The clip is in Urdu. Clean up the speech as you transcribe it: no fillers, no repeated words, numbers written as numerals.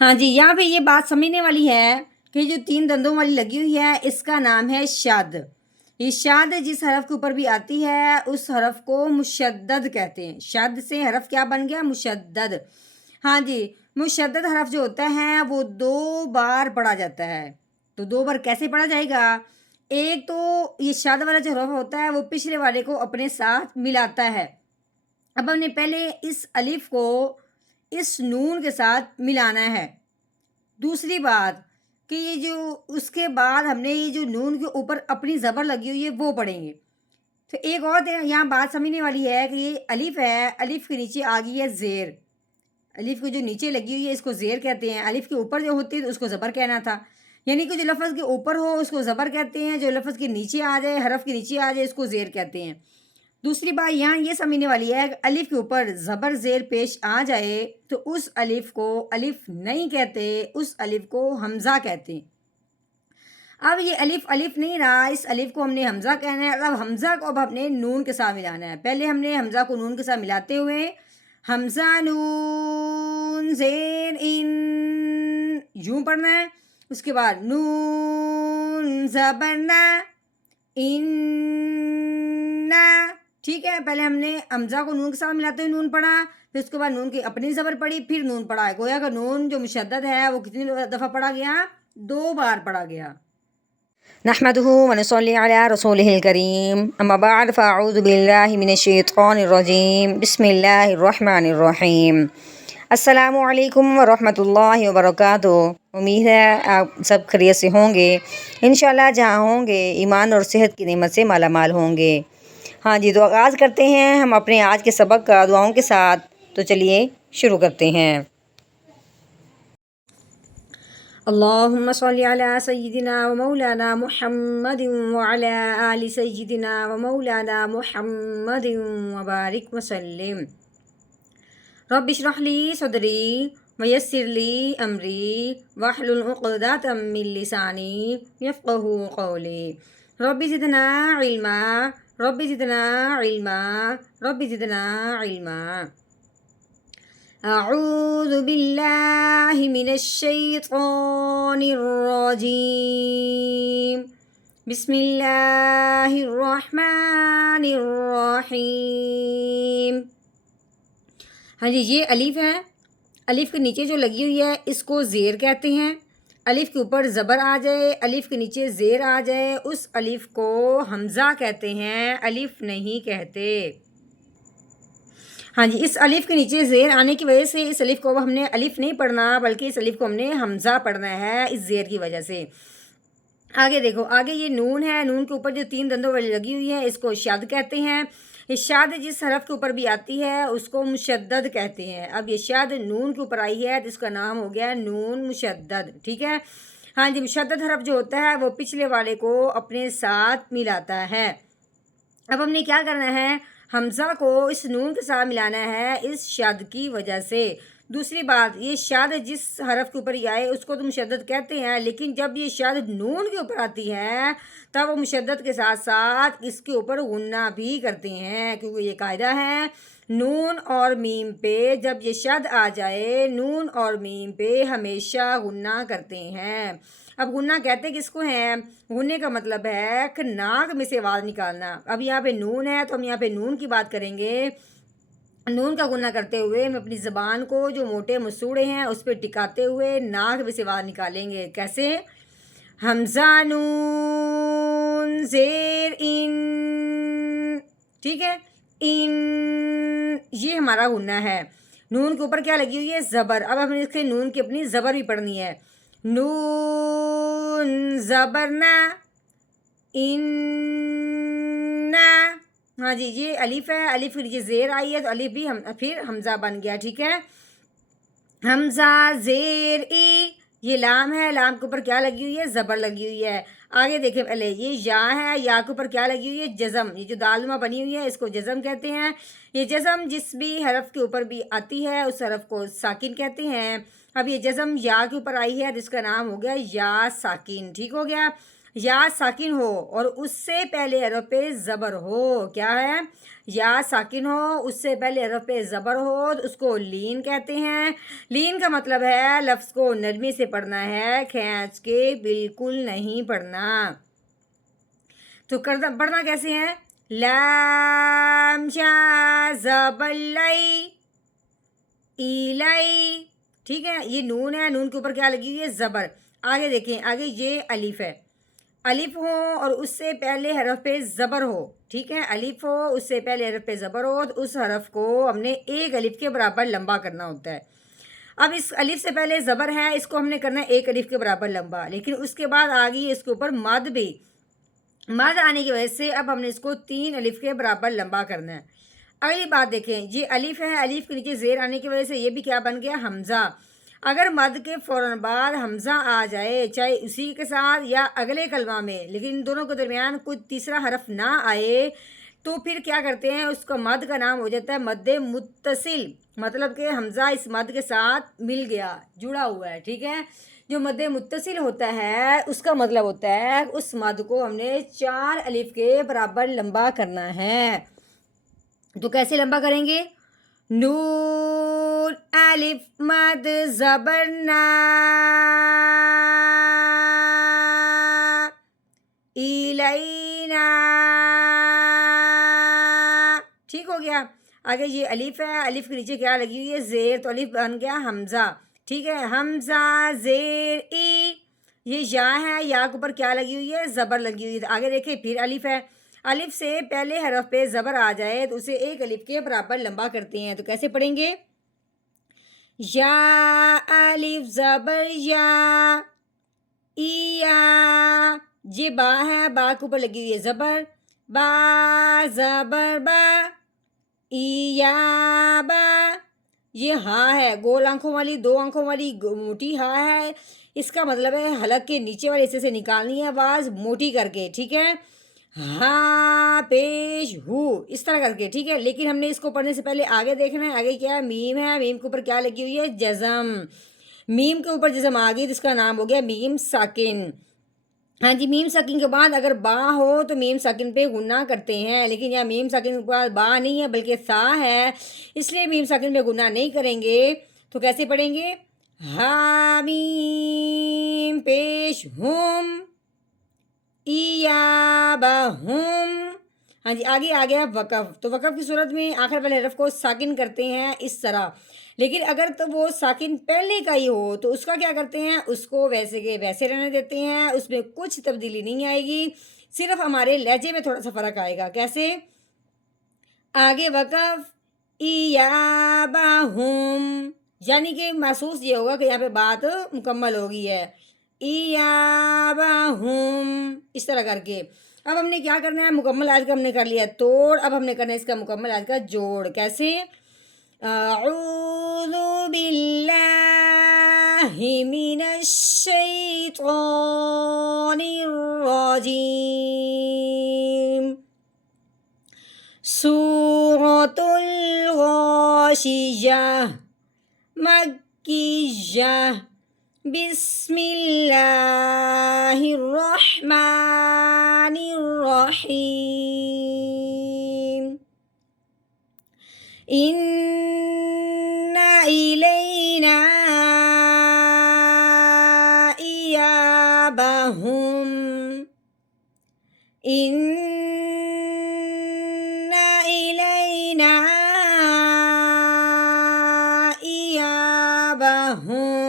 ہاں جی، یہاں پہ یہ بات سمجھنے والی ہے کہ جو 3 دندوں والی لگی ہوئی ہے اس کا نام ہے شد۔ یہ شد جس حرف کے اوپر بھی آتی ہے اس حرف کو مشدد کہتے ہیں۔ شد سے حرف کیا بن گیا؟ مشدد۔ ہاں جی، مشدد حرف جو ہوتا ہے وہ 2 بار پڑھا جاتا ہے۔ تو 2 بار کیسے پڑھا جائے گا؟ ایک تو یہ شد والا جو حرف ہوتا ہے وہ پچھلے والے کو اپنے ساتھ ملاتا ہے۔ اب ہم نے پہلے اس الف کو اس نون کے ساتھ ملانا ہے۔ دوسری بات کہ یہ جو اس کے بعد ہم نے یہ جو نون کے اوپر اپنی زبر لگی ہوئی ہے وہ پڑھیں گے۔ تو ایک اور یہاں بات سمجھنے والی ہے کہ یہ الف ہے، الف کے نیچے آ گئی ہے زیر۔ الف کو جو نیچے لگی ہوئی ہے اس کو زیر کہتے ہیں۔ الف کے اوپر جو ہوتی ہے تو اس کو زبر کہنا تھا، یعنی کہ جو لفظ کے اوپر ہو اس کو زبر کہتے ہیں، جو لفظ کے نیچے آ جائے، حرف کے نیچے آ جائے، اس کو زیر کہتے ہیں۔ دوسری بات یہاں یہ سمجھنے والی ہے کہ الف کے اوپر زبر زیر پیش آ جائے تو اس الف کو الف نہیں کہتے، اس الف کو حمزہ کہتے ہیں۔ اب یہ الف نہیں رہا، اس الف کو ہم نے حمزہ کہنا ہے۔ اب حمزہ کو اب ہم نے نون کے ساتھ ملانا ہے۔ پہلے ہم نے حمزہ کو نون کے ساتھ ملاتے ہوئے حمزہ نون زیر ان یوں پڑھنا ہے، اس کے بعد نون زبر نا ان، ٹھیک ہے۔ پہلے ہم نے حمزہ کو نون کے ساتھ ملاتے ہوئے نون پڑھا، پھر اس کے بعد نون کی اپنی زبر پڑھی، پھر نون پڑھا ہے۔ گویا کہ نون جو مشدد ہے وہ کتنی دفعہ پڑھا گیا؟ 2 بار پڑھا گیا۔ نحمده ونصلي على رسوله الكريم اما بعد فاعوذ بالله من الشیطان الرجیم بسم اللہ الرحمن الرحیم۔ السلام علیکم ورحمۃ اللہ وبرکاتہ۔ امید ہے آپ سب خیریت سے ہوں گے، انشاءاللہ جہاں ہوں گے ایمان اور صحت کی نعمت سے مالا مال ہوں گے۔ ہاں جی، تو آغاز کرتے ہیں ہم اپنے آج کے سبق کا دعاؤں کے ساتھ۔ تو چلیے شروع کرتے ہیں۔ اللہم صلی علی سیدنا و مولانا محمد وعلی آل سیدنا و مولانا محمد وبارک وسلم۔ رب اشرح لی صدری ویسر لی امری واحلل عقدۃ من لسانی یفقہوا قولی۔ رب زدنا علما، رب زدنا علما، رب زدنا علما۔ اعوذ باللہ من الشیطان الرجیم، بسم اللہ الرحمن الرحیم۔ ہاں جی، یہ الف ہے، الف کے نیچے جو لگی ہوئی ہے اس کو زیر کہتے ہیں۔ الف کے اوپر زبر آ جائے، الف کے نیچے زیر آ جائے، اس الف کو حمزہ کہتے ہیں، الف نہیں کہتے۔ ہاں جی، اس الف کے نیچے زیر آنے کی وجہ سے اس الف کو ہم نے الف نہیں پڑھنا بلکہ اس الف کو ہم نے حمزہ پڑھنا ہے اس زیر کی وجہ سے۔ آگے دیکھو، آگے یہ نون ہے، نون کے اوپر جو 3 دندوں والی لگی ہوئی ہے اس کو شد کہتے ہیں۔ یہ شد جس حرف کے اوپر بھی آتی ہے اس کو مشدد کہتے ہیں۔ اب یہ شد نون کے اوپر آئی ہے تو اس کا نام ہو گیا نون مشدد، ٹھیک ہے۔ ہاں جی، مشدد حرف جو ہوتا ہے وہ پچھلے والے کو اپنے ساتھ ملاتا ہے۔ اب ہم نے کیا کرنا ہے؟ حمزہ کو اس نون کے ساتھ ملانا ہے اس شد کی وجہ سے۔ دوسری بات، یہ شد جس حرف کے اوپر آئے اس کو تو مشدد کہتے ہیں، لیکن جب یہ شد نون کے اوپر آتی ہے تب وہ مشدد کے ساتھ ساتھ اس کے اوپر غنہ بھی کرتے ہیں، کیونکہ یہ قاعدہ ہے نون اور میم پہ جب یہ شد آ جائے نون اور میم پہ ہمیشہ غنہ کرتے ہیں۔ اب غنہ کہتے کس کو ہیں؟ غنے کا مطلب ہے کہ ناک میں سے آواز نکالنا۔ اب یہاں پہ نون ہے تو ہم یہاں پہ نون کی بات کریں گے۔ نون کا غنہ کرتے ہوئے ہم اپنی زبان کو جو موٹے مسوڑے ہیں اس پہ ٹکاتے ہوئے ناک میں سے آواز نکالیں گے۔ کیسے؟ حمزہ نون زیر ان، ٹھیک ہے، ان، یہ ہمارا غنہ ہے۔ نون کے اوپر کیا لگی ہوئی ہے؟ زبر۔ اب ہم نے اس کے نون کی اپنی زبر بھی پڑھنی ہے۔ نون زبرنا ان، ہاں جی، یہ الف ہے، الف کے نیچے زیر آئی ہے تو الف بھی پھر حمزہ بن گیا، ٹھیک ہے۔ حمزہ زیر ای، یہ لام ہے، لام کے اوپر کیا لگی ہوئی ہے؟ زبر لگی ہوئی ہے۔ آگے دیکھیں، پہلے یہ یا ہے، یا کے اوپر کیا لگی ہوئی ہے؟ جزم۔ یہ جو دالما بنی ہوئی ہے اس کو جزم کہتے ہیں۔ یہ جزم جس بھی حرف کے اوپر بھی آتی ہے اس حرف کو ساکن کہتے ہیں۔ اب یہ جزم یا کے اوپر آئی ہے تو اس کا نام ہو گیا یا ساکن، ٹھیک ہو گیا۔ یا ساکن ہو اور اس سے پہلے حرف پہ زبر ہو. کیا ہے؟ یا ساکن ہو اس سے پہلے حرف پہ زبر ہو تو اس کو لین کہتے ہیں. لین کا مطلب ہے لفظ کو نرمی سے پڑھنا ہے، کھینچ کے بالکل نہیں پڑھنا. تو پڑھنا کیسے ہے؟ لام شا زبر لئی ایلئی. ٹھیک ہے، یہ نون ہے، نون کے اوپر کیا لگی ہوئی ہے؟ زبر. آگے دیکھیں، آگے یہ الف ہے. الف ہو اور اس سے پہلے حرف پہ زبر ہو. ٹھیک ہے، الف ہو اس سے پہلے حرف پہ زبر ہو تو اس حرف کو ہم نے ایک الف کے برابر لمبا کرنا ہوتا ہے. اب اس الف سے پہلے زبر ہے، اس کو ہم نے کرنا ہے ایک الف کے برابر لمبا، لیکن اس کے بعد آ گئی اس کے اوپر مد بھی. مد آنے کی وجہ سے اب ہم نے اس کو 3 الف کے برابر لمبا کرنا ہے. اگلی بات دیکھیں، یہ الف ہے، الف کے نیچے زیر آنے کی وجہ سے یہ بھی کیا بن گیا؟ حمزہ. اگر مد کے فوراً بعد حمزہ آ جائے، چاہے اسی کے ساتھ یا اگلے کلمہ میں، لیکن ان دونوں کے درمیان کوئی تیسرا حرف نہ آئے تو پھر کیا کرتے ہیں؟ اس کا مد کا نام ہو جاتا ہے مد متصل. مطلب کہ حمزہ اس مد کے ساتھ مل گیا، جڑا ہوا ہے. ٹھیک ہے، جو مد متصل ہوتا ہے اس کا مطلب ہوتا ہے اس مد کو ہم نے 4 الف کے برابر لمبا کرنا ہے. تو کیسے لمبا کریں گے؟ نون الف مد زبر نا ایلینا. ٹھیک ہو گیا. آگے یہ الف ہے، الف کے نیچے کیا لگی ہوئی ہے؟ زیر. تو الف بن گیا حمزہ. ٹھیک ہے، حمزہ زیر ای. یہ یا ہے، یا کے اوپر کیا لگی ہوئی ہے؟ زبر لگی ہوئی ہے. آگے دیکھیں پھر الف ہے، الف سے پہلے حرف پہ زبر آ جائے تو اسے ایک الف کے برابر لمبا کرتے ہیں. تو کیسے پڑھیں گے؟ یا الف زبر یا ایا. یہ با ہے، با کے اوپر لگی ہوئی ہے زبر. با زبر با ایا با. یہ ہا ہے، گول آنکھوں والی، 2 آنکھوں والی موٹی ہا ہے. اس کا مطلب ہے حلق کے نیچے والے حصے سے نکالنی ہے آواز موٹی کر کے. ٹھیک ہے، ہاں پیش ہو اس طرح کر کے. ٹھیک ہے، لیکن ہم نے اس کو پڑھنے سے پہلے آگے دیکھنا ہے. آگے کیا ہے؟ میم ہے، میم کے اوپر کیا لگی ہوئی ہے؟ جزم. میم کے اوپر جزم آ گئی تو اس کا نام ہو گیا میم ساکن. ہاں جی، میم ساکن کے بعد اگر با ہو تو میم ساکن پہ غنہ کرتے ہیں، لیکن یہاں میم ساکن کے بعد با نہیں ہے بلکہ سا ہے، اس لیے میم ساکن پہ غنہ نہیں کریں گے. تو کیسے پڑھیں گے؟ حامیم پیش ہم ایابہم. ہاں جی، آگے آ گیا وقف. تو وقف کی صورت میں آخر والے حرف کو ساکن کرتے ہیں اس طرح، لیکن اگر تو وہ ساکن پہلے کا ہی ہو تو اس کا کیا کرتے ہیں؟ اس کو ویسے کے ویسے رہنے دیتے ہیں، اس میں کچھ تبدیلی نہیں آئے گی، صرف ہمارے لہجے میں تھوڑا سا فرق آئے گا. کیسے؟ آگے وقف ایابہم، یعنی کہ محسوس یہ ہوگا کہ یہاں پہ بات مکمل ہو گئی ہے. ایابہم اس طرح کر کے. اب ہم نے کیا کرنا ہے؟ مکمل آیت کا ہم نے کر لیا توڑ، اب ہم نے کرنا ہے اس کا مکمل آیت کا جوڑ. کیسے؟ اعوذ باللہ من الشیطان الرجیم. سورۃ الغاشیہ مکیہ. بسم اللہ الرحمن الرحیم. ان الینا ایابہم. ان الینا ایابہم.